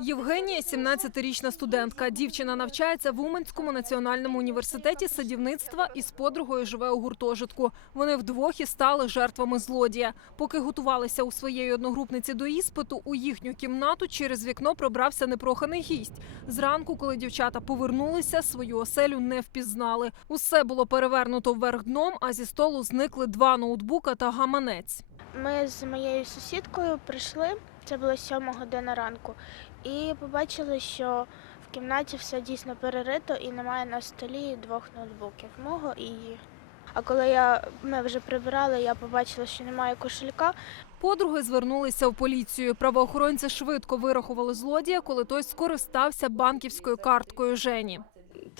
Євгенія 17-річна студентка. Дівчина навчається в Уманському національному університеті садівництва і з подругою живе у гуртожитку. Вони вдвох і стали жертвами злодія. Поки готувалися у своєї одногрупниці до іспиту, у їхню кімнату через вікно пробрався непроханий гість. Зранку, коли дівчата повернулися, свою оселю не впізнали. Усе було перевернуто вверх дном, а зі столу зникли два ноутбука та гаманець. Ми з моєю сусідкою прийшли, це було 7 година ранку, і побачили, що в кімнаті все дійсно перерито і немає на столі двох ноутбуків мого і її. А коли я, ми вже прибирали, я побачила, що немає кошелька. Подруги звернулися в поліцію. Правоохоронці швидко вирахували злодія, коли той скористався банківською карткою Жені.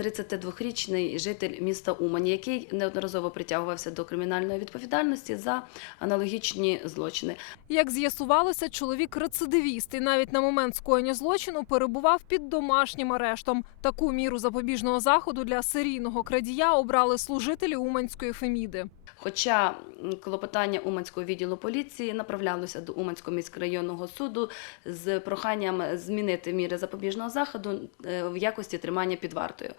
32-річний житель міста Умані, який неодноразово притягувався до кримінальної відповідальності за аналогічні злочини. Як з'ясувалося, чоловік рецидивіст і навіть на момент скоєння злочину перебував під домашнім арештом. Таку міру запобіжного заходу для серійного крадія обрали служителі Уманської Феміди. Хоча клопотання Уманського відділу поліції направлялося до Уманського міськрайонного суду з проханням змінити міри запобіжного заходу е, в якості тримання під вартою.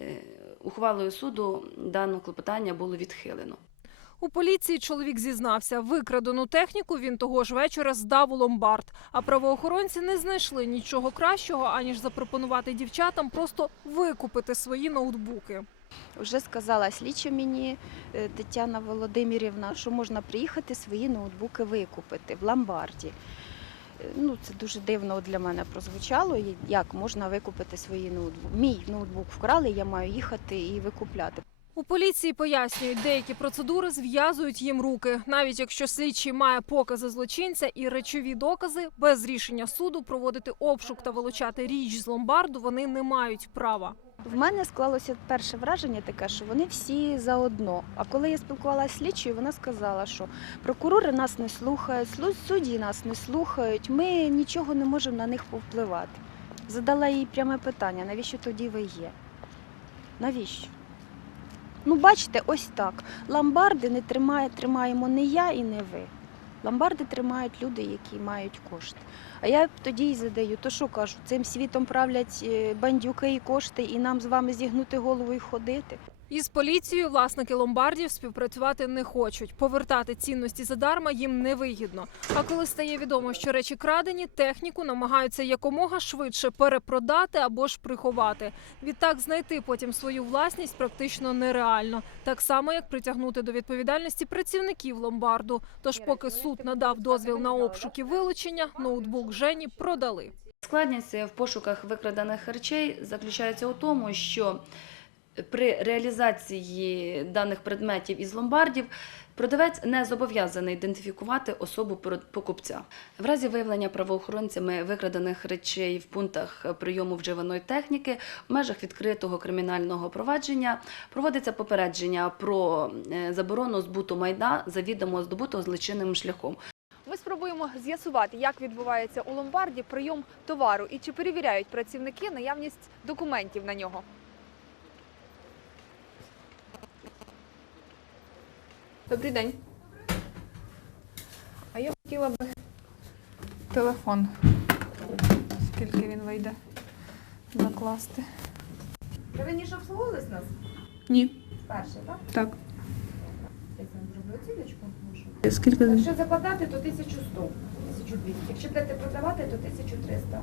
Е, Ухвалою суду дане клопотання було відхилено. У поліції чоловік зізнався, викрадену техніку він того ж вечора здав у ломбард. А правоохоронці не знайшли нічого кращого, аніж запропонувати дівчатам просто викупити свої ноутбуки. Вже сказала слідча мені е, Тетяна Володимирівна, що можна приїхати свої ноутбуки викупити в ломбарді. Е, Ну, це дуже дивно для мене прозвучало, як можна викупити свої ноутбуки. Мій ноутбук вкрали, я маю їхати і викупляти. У поліції пояснюють, деякі процедури зв'язують їм руки. Навіть якщо слідчий має покази злочинця і речові докази, без рішення суду проводити обшук та вилучати річ з ломбарду вони не мають права. В мене склалося перше враження таке, що вони всі заодно. А коли я спілкувалася з слідчою, вона сказала, що прокурори нас не слухають, судді нас не слухають, ми нічого не можемо на них повпливати. Задала їй пряме питання: навіщо тоді ви є? Навіщо? Ну, бачите, ось так. Ламбарди не тримає, тримаємо не я і не ви. Ламбарди тримають люди, які мають кошти. А я тоді й задаю, то що кажу, цим світом правлять е, бандюки і кошти, і нам з вами зігнути голову і ходити. Із поліцією власники ломбардів співпрацювати не хочуть. Повертати цінності задарма їм невигідно. А коли стає відомо, що речі крадені, техніку намагаються якомога швидше перепродати або ж приховати. Відтак знайти потім свою власність практично нереально, так само як притягнути до відповідальності працівників ломбарду. Тож, поки суд надав дозвіл на обшук і вилучення, ноутбук Жені продали. Складність в пошуках викрадених речей заключається у тому, що при реалізації даних предметів із ломбардів продавець не зобов'язаний ідентифікувати особу покупця. В разі виявлення правоохоронцями викрадених речей в пунктах прийому вживаної техніки в межах відкритого кримінального провадження проводиться попередження про е, заборону збуту майна завідомо здобутого злочинним шляхом. Ми спробуємо з'ясувати, як відбувається у ломбарді прийом товару і чи перевіряють працівники наявність документів на нього. Добрий день. А я хотіла би телефон. Скільки він вийде накласти? Ви раніше обслуговувались нас? Ні. Перше, так? Так. Я вам зроблю оціночку. Скільки Якщо закладати, то 1100, 1200. Якщо будете продавати, то 1300.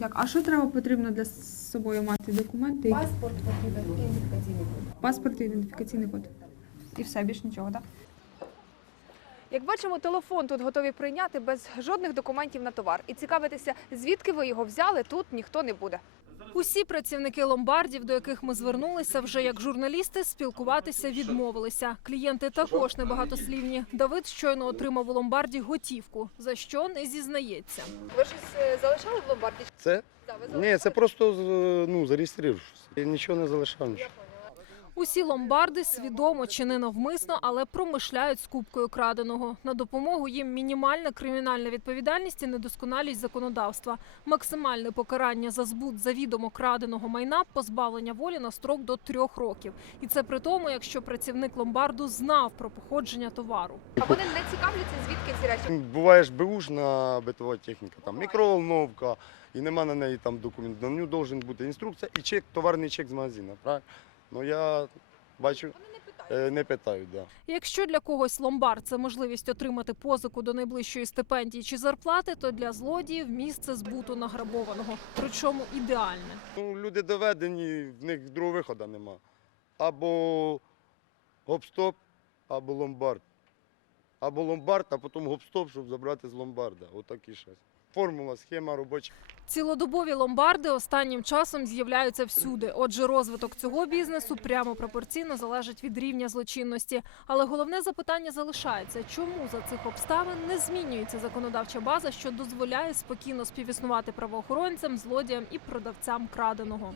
Так, а що треба потрібно для з собою мати документи? які- Паспорт потрібен і ідентифікаційний код. Паспорт і ідентифікаційний код. І все, більш нічого, так? Як бачимо, телефон тут готові прийняти без жодних документів на товар. І цікавитися, звідки ви його взяли, тут ніхто не буде. Усі працівники ломбардів, до яких ми звернулися, вже як журналісти, спілкуватися відмовилися. Клієнти також небагатослівні. Давид щойно отримав у ломбарді готівку, за що не зізнається. Ви щось залишали в ломбарді? Це? Да, ви Ні, це просто з- ну, зареєстрував. щось. Я нічого не залишав. Нічого. Усі ломбарди свідомо чи не навмисно, але промишляють скупкою краденого. На допомогу їм мінімальна кримінальна відповідальність і недосконалість законодавства, максимальне покарання за збут завідомо краденого майна, позбавлення волі на строк до трьох років. І це при тому, якщо працівник ломбарду знав про походження товару. А вони не цікавляться, звідки ці речі. Буває ж беушна битова техніка, там мікроволновка, і нема на неї там документів. На нього має бути інструкція і чек, товарний чек з магазину. Правильно? Ну я бачу, е, не питають, да. Якщо для когось ломбард це можливість отримати позику до найближчої стипендії чи зарплати, то для злодіїв місце збуту награбованого, причому ідеальне. Ну, люди доведені, в них другого виходу нема. Або гоп-стоп, або ломбард. Або ломбард, а потім гоп-стоп, щоб забрати з ломбарда. Отак і щось. Формула, схема робоча. Цілодобові ломбарди останнім часом з'являються всюди. Отже, розвиток цього бізнесу прямо пропорційно залежить від рівня злочинності. Але головне запитання залишається: чому за цих обставин не змінюється законодавча база, що дозволяє спокійно співіснувати правоохоронцям, злодіям і продавцям краденого?